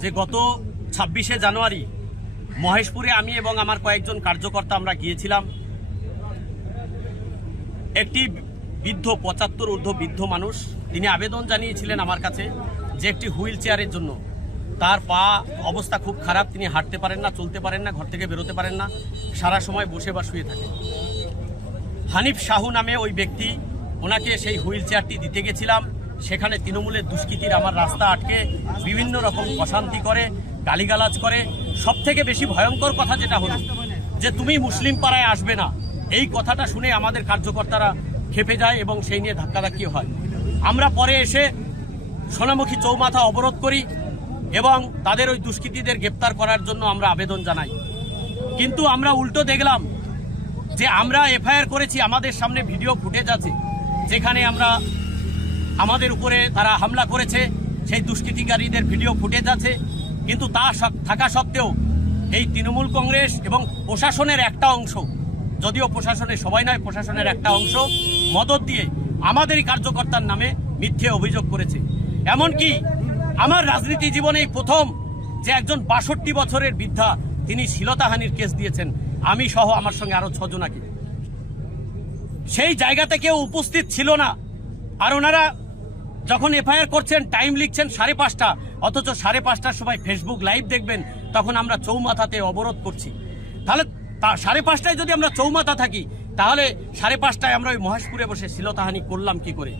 যে গত 26শে জানুয়ারি মহেশপুরে আমি এবং আমার কয়েকজন কার্যকর্তা আমরা গিয়েছিলাম। একটি বৃদ্ধ 75 ঊর্ধ্ব বৃদ্ধ মানুষ, তিনি আবেদন জানিয়েছিলেন আমার কাছে যে একটি হুইল চেয়ারের জন্য। তার পা অবস্থা খুব খারাপ, তিনি হাঁটতে পারেন না, চলতে পারেন না, ঘর থেকে বেরোতে পারেন না, সারা সময় বসে বা শুয়ে থাকেন। হানিফ শাহু নামে ওই ব্যক্তি, ওনাকে সেই হুইল চেয়ারটি দিতে গেছিলাম। সেখানে তৃণমূলের দুষ্কৃতীর আমার রাস্তা আটকে বিভিন্ন রকম অশান্তি করে, গালিগালাজ করে। সব থেকে বেশি ভয়ঙ্কর কথা যেটা হলো যে তুমি মুসলিম পাড়ায় আসবে না, এই কথাটা শুনে আমাদের কার্যকর্তারা খেপে যায় এবং সেই নিয়ে ধাক্কাধাক্কি হয়। আমরা পরে এসে সোনামুখী চৌমাথা অবরোধ করি এবং তাদের ওই দুষ্কৃতীদের গ্রেপ্তার করার জন্য আমরা আবেদন জানাই। কিন্তু আমরা উল্টো দেখলাম যে আমরা এফআইআর করেছি, আমাদের সামনে ভিডিও ফুটেজ আছে যেখানে আমরা আমাদের উপরে তারা হামলা করেছে, সেই দুষ্কৃতিকারীদের ভিডিও ফুটেজ আছে। কিন্তু তা থাকা সত্ত্বেও এই তৃণমূল কংগ্রেস এবং প্রশাসনের একটা অংশ, যদিও প্রশাসনের সবাই নয়, প্রশাসনের একটা অংশ মদত দিয়ে আমাদেরই কার্যকর্তার নামে মিথ্যে অভিযোগ করেছে। এমনকি আমার রাজনীতি জীবনে প্রথম যে একজন 62 বছরের বৃদ্ধা, তিনি শ্লীলতাহানির কেস দিয়েছেন, আমি সহ আমার সঙ্গে আরো 6 জনাকে। সেই জায়গাতে কেউ উপস্থিত ছিল না। আর ওনারা যখন এফআইআর করছেন, টাইম লিখছেন 5:30, অথচ 5:30টার সময় ফেসবুক লাইভ দেখবেন, তখন আমরা চৌমাথাতে অবরোধ করছি। তাহলে 5:30টায় যদি আমরা চৌমাথা থাকি, তাহলে 5:30টায় আমরা ওই মহেশপুরে বসে শ্লীলতাহানি করলাম কি করে?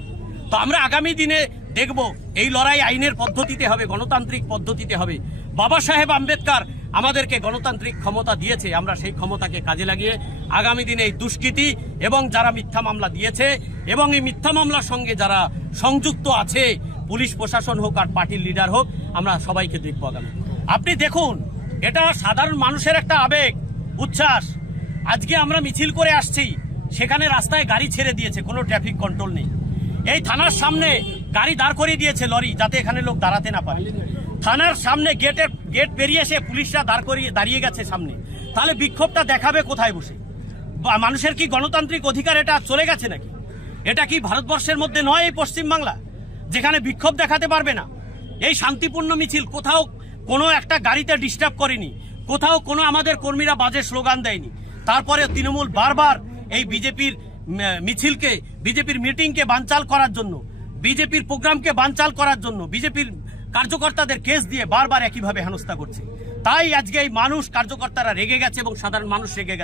তো আমরা আগামী দিনে দেখব এই লড়াই আইনের পদ্ধতিতে হবে, গণতান্ত্রিক পদ্ধতিতে হবে। বাবা সাহেব আম্বেদকর আমাদেরকে গণতান্ত্রিক ক্ষমতা দিয়েছে, আমরা সেই ক্ষমতাকে কাজে লাগিয়ে আগামী দিনে এই দুষ্কৃতী এবং যারা মিথ্যা মামলা দিয়েছে এবং এই মিথ্যা মামলার সঙ্গে যারা সংযুক্ত আছে, পুলিশ প্রশাসন হোক আর পার্টির লিডার হোক, আমরা সবাইকে দেখব আগামী। আপনি দেখুন, এটা সাধারণ মানুষের একটা আবেগ, উচ্ছ্বাস। আজকে আমরা মিছিল করে আসছি, সেখানে রাস্তায় গাড়ি ছেড়ে দিয়েছে, কোনো ট্রাফিক কন্ট্রোল নেই। এই থানার সামনে গাড়ি দাঁড় করিয়ে দিয়েছে লরি, যাতে এখানে লোক দাঁড়াতে না পারে। থানার সামনে গেট পেরিয়ে এসে পুলিশরা দাঁড়িয়ে গেছে সামনে। তাহলে বিক্ষোভটা দেখাবে কোথায় বসে? মানুষের কি গণতান্ত্রিক অধিকার এটা চলে গেছে নাকি? এটা কি ভারতবর্ষের মধ্যে নয় এই পশ্চিমবাংলা, যেখানে বিক্ষোভ দেখাতে পারবে না? এই শান্তিপূর্ণ মিছিল কোথাও কোনো একটা গাড়িতে ডিস্টার্ব করেনি, কোথাও কোনো আমাদের কর্মীরা বাজে স্লোগান দেয়নি। তারপরে তৃণমূল বারবার এই বিজেপির মিছিলকে, বিজেপির মিটিংকে বানচাল করার জন্য, বিজেপির প্রোগ্রামকে বানচাল করার জন্য বিজেপির কার্যকর্তাদের কেস দিয়ে বারবার একইভাবে হেনস্থা করছে। তাই আজকে এই মানুষ, কার্যকর্তারা রেগে গেছে এবং সাধারণ মানুষ রেগে গেছে।